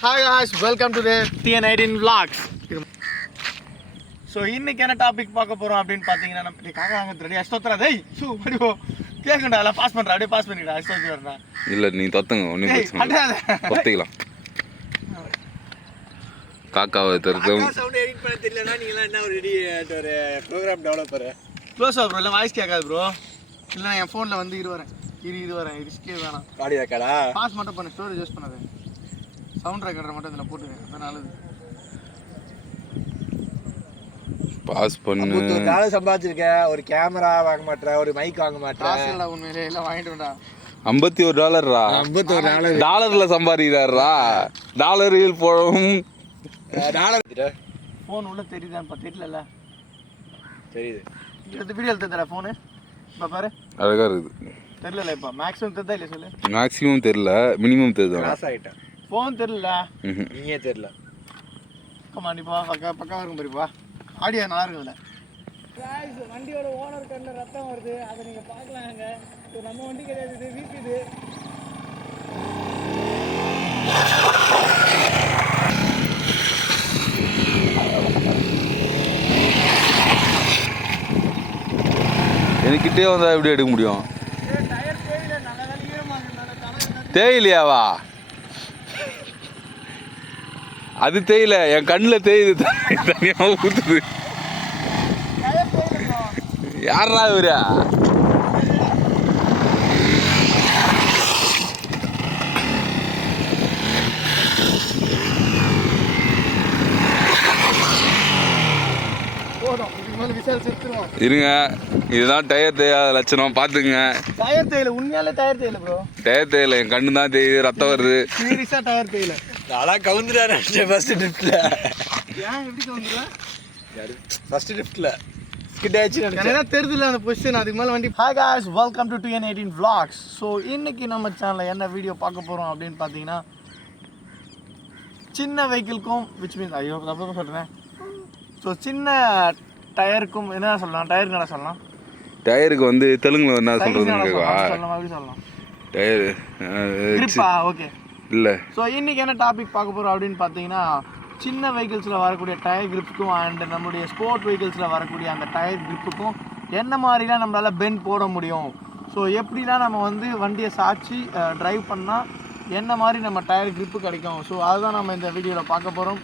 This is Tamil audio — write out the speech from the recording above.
Hi guys, welcome to the TN18 vlogs. So இன்னைக்கு என்ன டாபிக் பார்க்க போகிறோம் அப்படின்னு பார்த்தீங்கன்னா நம்ம காக்கா வாங்க ரெடி அஸ்தோத்ரா டேய் ஷூ படிவோ கேட்கண்டா எல்லாம் பாஸ் பண்ணுறா அப்படியே பாஸ் பண்ணிடா அஸ்தோத்ரா இல்லை நீ தொத்துங்க ஒன்றும் தொத்திக்கலாம் காக்காவை தருத்தம் சவுண்ட் எடிட் பண்ண தெரியலனா நீங்களாம் என்ன ஒரு ஒரு program developer close off bro இல்லை வாய்ஸ் கேட்காது ப்ரோ இல்லை என் ஃபோனில் வந்து இது வரேன் ரிஸ்கே வேணாம் ஆடியோ ரெக்கார்டா பாஸ் மட்டும் பண்ணு ஸ்டோரேஜ் யூஸ் பண்ணாது சவுண்ட் ரெக்கார்டர் மட்டும் இதில் போட்டுருக்கேன் அது நல்லது பாஸ் பண்ணு நானும் சம்பாதிச்சிருக்கேன் ஒரு கேமரா வாங்க மாட்டேன் ஒரு மைக் வாங்க மாட்டேன் உண்மையிலே எல்லாம் வாங்கிட்டு வந்தா $51 $51 சம்பாதிக்கிறாரா டாலரில் போகும் டாலர் ஃபோன் உள்ள தெரியுதான்னு தெரியல தெரியுது இந்த வீடியோ எடுத்துறா ஃபோனு இப்போ பாரு அழகா இருக்குது தெரியல இப்போ மேக்ஸிமம் தெரியுதா இல்லை சொல்லு மேக்ஸிமம் தெரியல மினிமம் தெரியுது பாஸ் ஆகிட்டேன் ஃபோன் தெரியல நீயே தெரியல கம்மா நீ பா பக்கா இருக்கும் பாருப்பா ஆடியோ நல்லா இருக்குதுல்ல வண்டியோட ஓனர் கண்ணில் ரத்தம் வருது அதை நீங்கள் பார்க்கலாங்க இது நம்ம வண்டி கிடையாது இது வீக்குது எனக்கிட்டே வந்தால் எப்படி எடுக்க முடியும் தேயிலையாவா அது தேயில என் கண்ணில் தேயுது தனியாக ஊற்றுது யாரா இவரா இருங்க இதுதான் டயர் தேயாத லட்சணம் பார்த்துங்க டயர் தேயில உண்மையாலே டயர் தேயில ப்ரோ டயர் தேயில என் கண்ணு தான் தேயுது ரத்தம் வருது சீரியஸா டயர் தேயில நாளா கவுந்துறாரு ஃபர்ஸ்ட் ட்ரிப்ல ஏன் எப்படி கவுந்துறா ஃபர்ஸ்ட் ட்ரிப்ல ஸ்கிட் ஆயிடுச்சு எனக்கு தெரியுதுல அந்த பொசிஷன் அதுக்கு மேல வண்டி hi guys welcome to TN18 vlogs so இன்னைக்கு நம்ம சேனல்ல என்ன வீடியோ பார்க்க போறோம் அப்படின்னு பார்த்தீங்கன்னா சின்ன வெஹிக்கிள்க்கும் விச் மீன்ஸ் ஐயோ தப்பு சொல்றேன் ஸோ சின்ன டயருக்கும் என்ன சொல்லலாம் டயருக்கு என்ன சொல்லலாம் டயருக்கு வந்து தெலுங்குல என்ன சொல்றது சொல்லலாம் டயர் கிரிப்பா ஓகே இல்லை ஸோ இன்றைக்கி என்ன டாபிக் பார்க்க போகிறோம் அப்படின்னு பார்த்தீங்கன்னா சின்ன வெஹிக்கிள்ஸில் வரக்கூடிய டயர் கிரிப்புக்கும் அண்ட் நம்மளுடைய ஸ்போர்ட் வெஹிக்கிள்ஸில் வரக்கூடிய அந்த டயர் கிரிப்புக்கும் என்ன மாதிரிலாம் நம்மளால் பெண்ட் போட முடியும் ஸோ எப்படிலாம் நம்ம வந்து வண்டியை சாய்ச்சி ட்ரைவ் பண்ணால் என்ன மாதிரி நம்ம டயர் கிரிப்பு கிடைக்கும் ஸோ அதுதான் நம்ம இந்த வீடியோவில் பார்க்க போகிறோம்